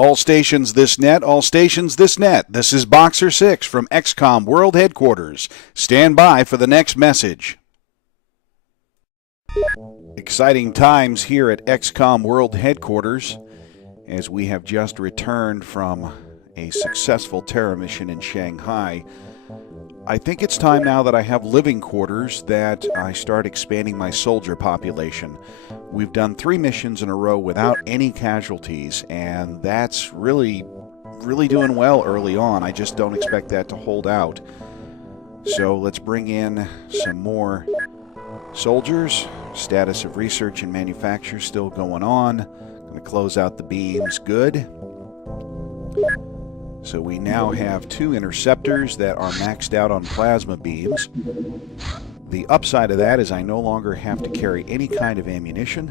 All stations this net, all stations this net. This is Boxer 6 from XCOM World Headquarters. Stand by for the next message. Exciting times here at XCOM World Headquarters as we have just returned from a successful terror mission in Shanghai. I think it's time now that I have living quarters that I start expanding my soldier population. We've done 3 missions in a row without any casualties, and that's really doing well early on. I just don't expect that to hold out. So let's bring in some more soldiers. Status of research and manufacture still going on. Going to close out the beams. Good. So we now have 2 interceptors that are maxed out on plasma beams. The upside of that is I no longer have to carry any kind of ammunition.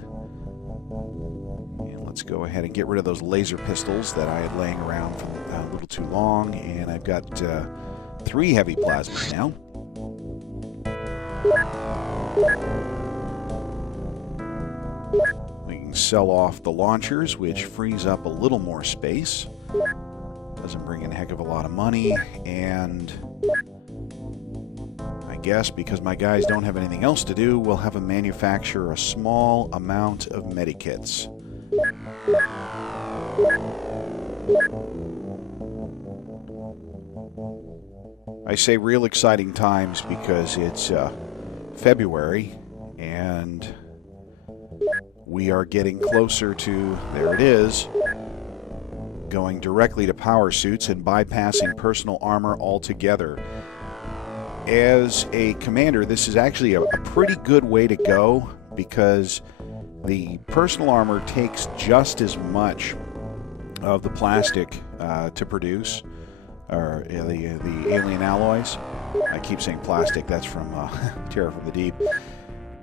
And let's go ahead and get rid of those laser pistols that I had laying around for a little too long. And I've got 3 heavy plasmas now. We can sell off the launchers, which frees up a little more space. Doesn't bring in a heck of a lot of money, and I guess because my guys don't have anything else to do, we'll have them manufacture a small amount of medikits. I say real exciting times because it's February, and we are getting closer to, there it is, going directly to power suits and bypassing personal armor altogether. As a commander, this is actually a pretty good way to go because the personal armor takes just as much of the plastic to produce, or the alien alloys. I keep saying plastic, that's from Terror from the Deep.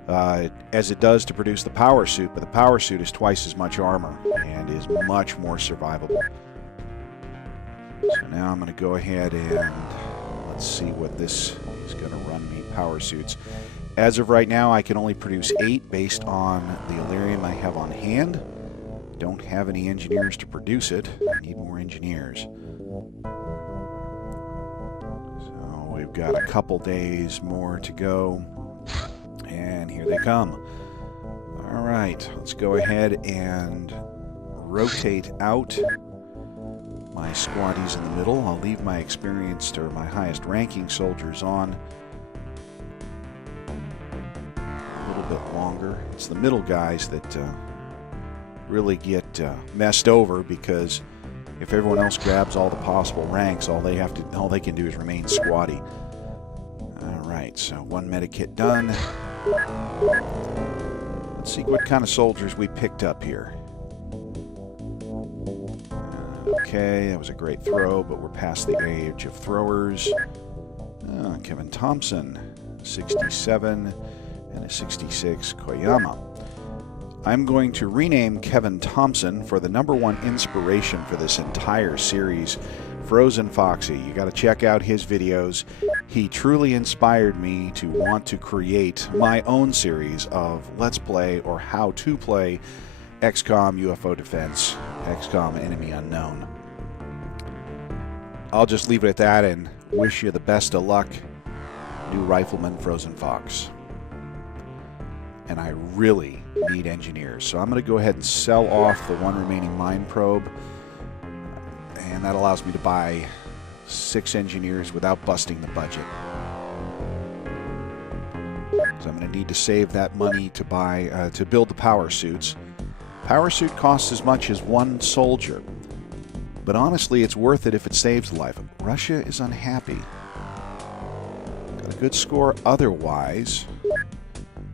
As it does to produce the power suit, but the power suit is twice as much armor and is much more survivable. So now I'm going to go ahead and let's see what this is going to run me. Power suits. As of right now, I can only produce 8 based on the Illyrium I have on hand. Don't have any engineers to produce it. I need more engineers. So we've got a couple days more to go. And here they come. All right, let's go ahead and rotate out my squaddies in the middle. I'll leave my experienced or my highest ranking soldiers on a little bit longer. It's the middle guys that really get messed over because if everyone else grabs all the possible ranks, all they can do is remain squaddy. All right, so 1 medikit done. Let's see what kind of soldiers we picked up here. Okay, that was a great throw, but we're past the age of throwers. Kevin Thompson, 67, and a 66 Koyama. I'm going to rename Kevin Thompson for the #1 inspiration for this entire series, Frozen Foxy. You got to check out his videos. He truly inspired me to want to create my own series of Let's Play or How to Play XCOM UFO Defense, XCOM Enemy Unknown. I'll just leave it at that and wish you the best of luck, new Rifleman Frozen Fox. And I really need engineers, so I'm going to go ahead and sell off the 1 remaining mine probe, and that allows me to buy 6 engineers without busting the budget. So I'm going to need to save that money to buy to build the power suits. Power suit costs as much as 1 soldier, but honestly it's worth it if it saves life. Russia is unhappy. Got a good score otherwise,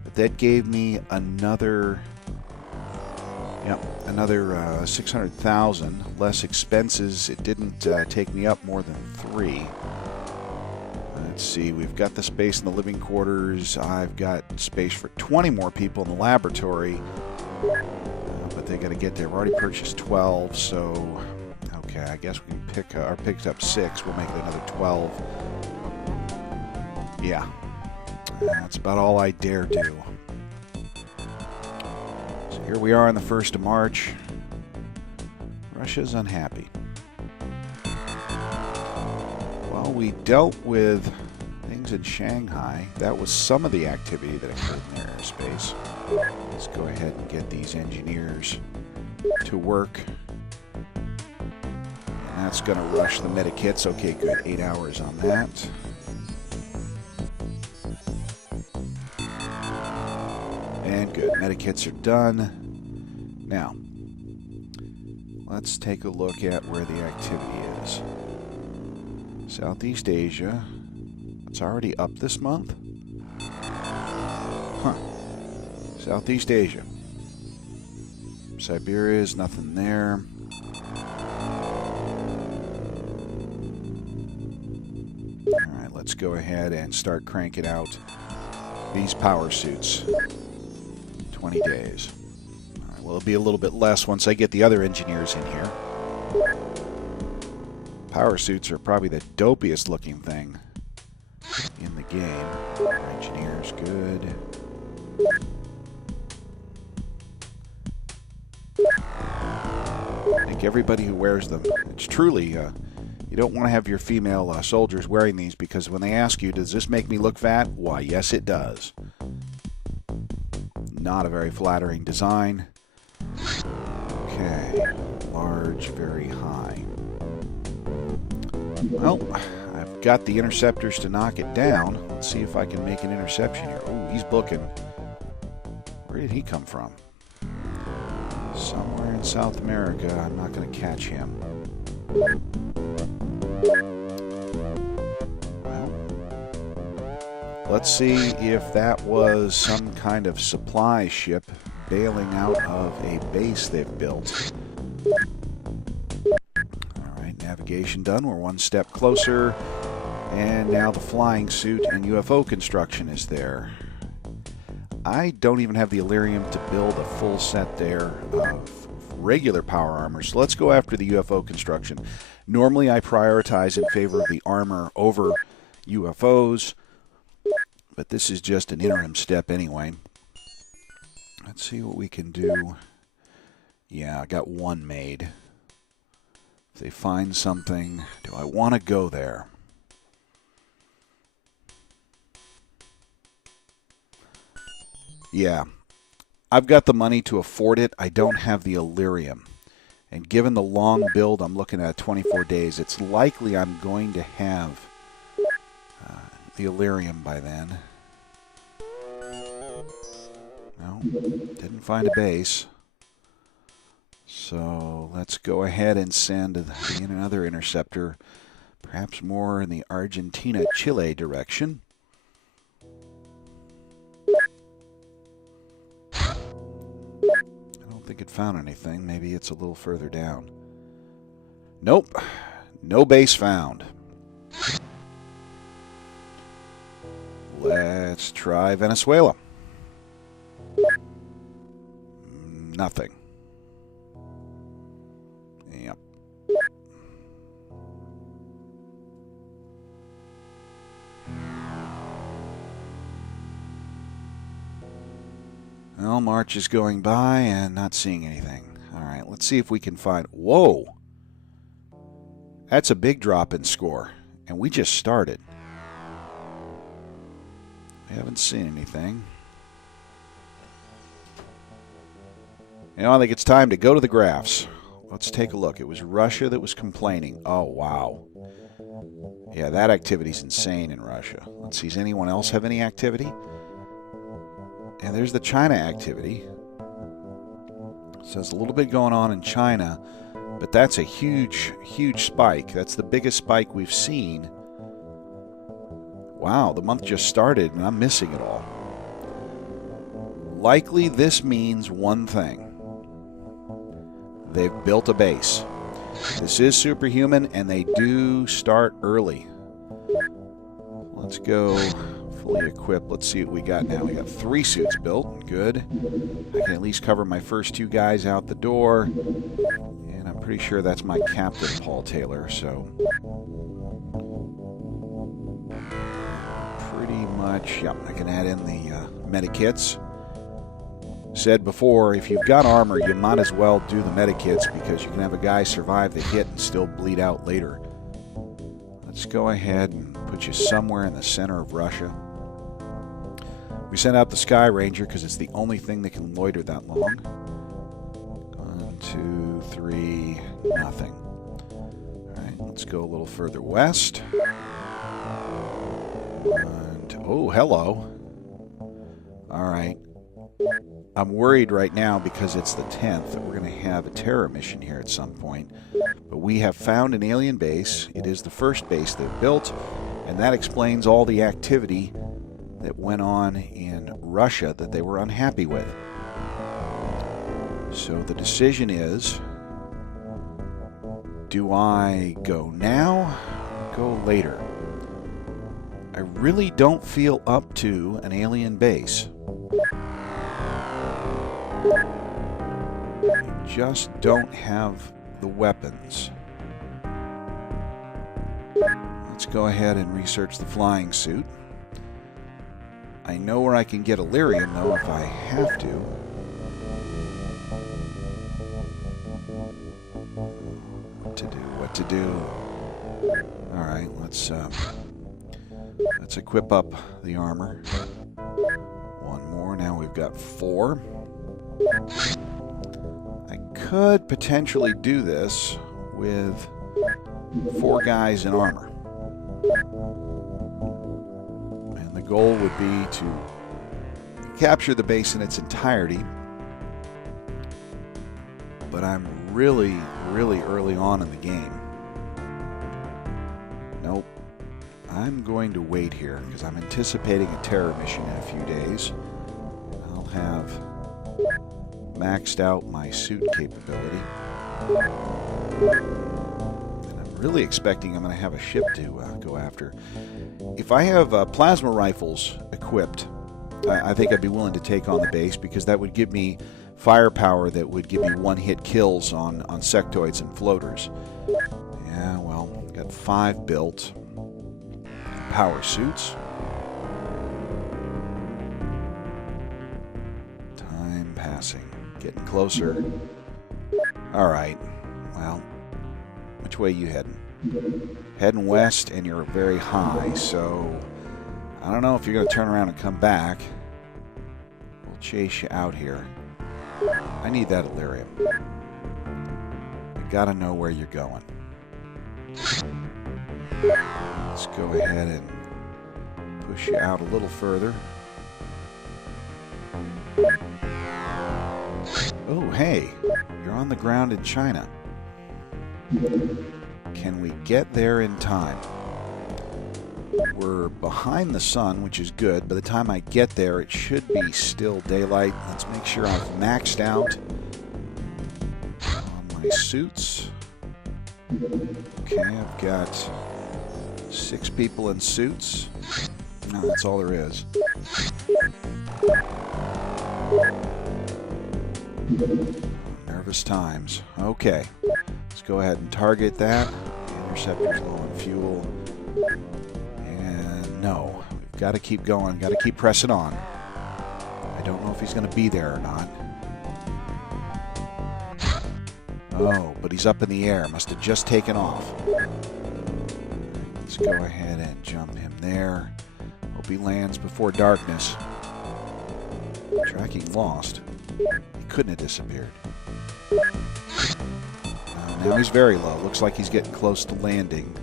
but that gave me another 600,000 less expenses. It didn't take me up more than 3. Let's see, we've got the space in the living quarters. I've got space for 20 more people in the laboratory, but they got to get there. We've already purchased 12, so okay, I guess we can picked up 6. We'll make it another 12. Yeah, that's about all I dare do. So here we are on the 1st of March. Russia's unhappy. Well, we dealt with things in Shanghai. That was some of the activity that occurred in their airspace. Let's go ahead and get these engineers to work. And that's going to rush the medikits. Okay, good. 8 hours on that. And good. Medikits are done. Now, let's take a look at where the activity is. Southeast Asia. It's already up this month? Huh. Southeast Asia. Siberia is nothing there. Alright, let's go ahead and start cranking out these power suits. 20 days. Alright, well, it'll be a little bit less once I get the other engineers in here. Power suits are probably the dopiest looking thing in the game. Engineers, good. I think everybody who wears them, it's truly, you don't want to have your female soldiers wearing these because when they ask you, does this make me look fat? Why, yes it does. Not a very flattering design. Okay, large, very high. Well, I've got the interceptors to knock it down. Let's see if I can make an interception here. Oh, he's booking. Where did he come from? Somewhere in South America. I'm not going to catch him. Well, let's see if that was some kind of supply ship bailing out of a base they've built. Navigation done. We're one step closer. And now the flying suit and UFO construction is there. I don't even have the Illyrium to build a full set there of regular power armor. So let's go after the UFO construction. Normally I prioritize in favor of the armor over UFOs. But this is just an interim step anyway. Let's see what we can do. Yeah, I got one made. If they find something, do I want to go there? Yeah, I've got the money to afford it. I don't have the Illyrium. And given the long build, I'm looking at 24 days. It's likely I'm going to have the Illyrium by then. No, didn't find a base. So let's go ahead and send another interceptor, perhaps more in the Argentina-Chile direction. I don't think it found anything. Maybe it's a little further down. Nope. No base found. Let's try Venezuela. Nothing. Yep. Well, March is going by and not seeing anything. All right, let's see if we can find... Whoa! That's a big drop in score. And we just started. We haven't seen anything. You know, I think it's time to go to the graphs. Let's take a look. It was Russia that was complaining. Oh, wow. Yeah, that activity's insane in Russia. Let's see, does anyone else have any activity? And there's the China activity. So there's a little bit going on in China, but that's a huge, huge spike. That's the biggest spike we've seen. Wow, the month just started and I'm missing it all. Likely this means one thing. They've built a base. This is superhuman, and they do start early. Let's go fully equipped. Let's see what we got now. We got 3 suits built. Good. I can at least cover my first 2 guys out the door. And I'm pretty sure that's my captain, Paul Taylor. So pretty much, yep, I can add in the medikits. said before, if you've got armor, you might as well do the medikits because you can have a guy survive the hit and still bleed out later. Let's go ahead and put you somewhere in the center of Russia. We sent out the Skyranger because it's the only thing that can loiter that long. 1, 2, 3, nothing. Alright, let's go a little further west. And, oh, hello. Alright. I'm worried right now because it's the 10th that we're going to have a terror mission here at some point. But we have found an alien base. It is the first base they've built, and that explains all the activity that went on in Russia that they were unhappy with. So the decision is, do I go now or go later? I really don't feel up to an alien base. Just don't have the weapons. Let's go ahead and research the flying suit. I know where I can get Illyrium, though, if I have to. What to do. Alright, let's equip up the armor. One more. Now we've got 4. I could potentially do this with 4 guys in armor. And the goal would be to capture the base in its entirety. But I'm really early on in the game. Nope. I'm going to wait here because I'm anticipating a terror mission in a few days. I'll have maxed out my suit capability. And I'm really expecting I'm going to have a ship to go after. If I have plasma rifles equipped, I think I'd be willing to take on the base because that would give me firepower that would give me one-hit kills on sectoids and floaters. Yeah, well, got 5 built. Power suits. Time passing. Getting closer. Alright. Well, which way are you heading? Heading west, and you're very high, so I don't know if you're going to turn around and come back. We'll chase you out here. I need that Illyrium. You gotta know where you're going. Let's go ahead and push you out a little further. Oh, hey, you're on the ground in China. Can we get there in time? We're behind the sun, which is good. By the time I get there, it should be still daylight. Let's make sure I've maxed out on my suits. Okay, I've got 6 people in suits. No, that's all there is. Nervous times. Okay, let's go ahead and target that. The interceptor's low on fuel. And no, we've got to keep going. Got to keep pressing on. I don't know if he's going to be there or not. Oh, but he's up in the air. Must have just taken off. Let's go ahead and jump him there. Hope he lands before darkness. Tracking lost. He couldn't have disappeared. Now he's very low. Looks like he's getting close to landing.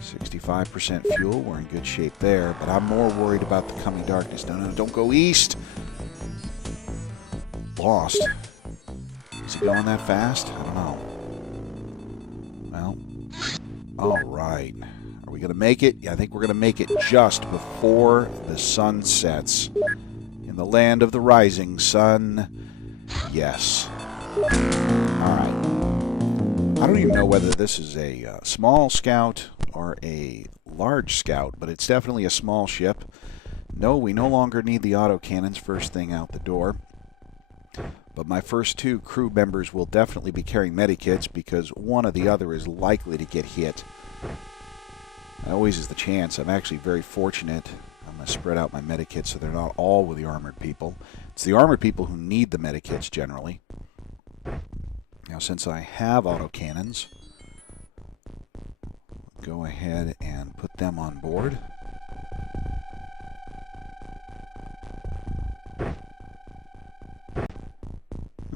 65% fuel. We're in good shape there. But I'm more worried about the coming darkness. No, don't go east. Lost. Is it going that fast? I don't know. Well, all right. Are we going to make it? Yeah, I think we're going to make it just before the sun sets. In the land of the rising sun, yes. All right. I don't even know whether this is a small scout or a large scout, but it's definitely a small ship. No, we no longer need the autocannons first thing out the door. But my first 2 crew members will definitely be carrying medikits because one or the other is likely to get hit. That always is the chance. I'm actually very fortunate. I'm going to spread out my medikits so they're not all with the armored people. It's the armored people who need the medikits generally. Now, since I have autocannons, go ahead and put them on board.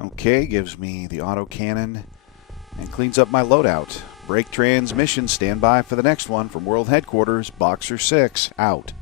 Okay, gives me the autocannon and cleans up my loadout. Break transmission, stand by for the next one from World Headquarters, Boxer 6, out.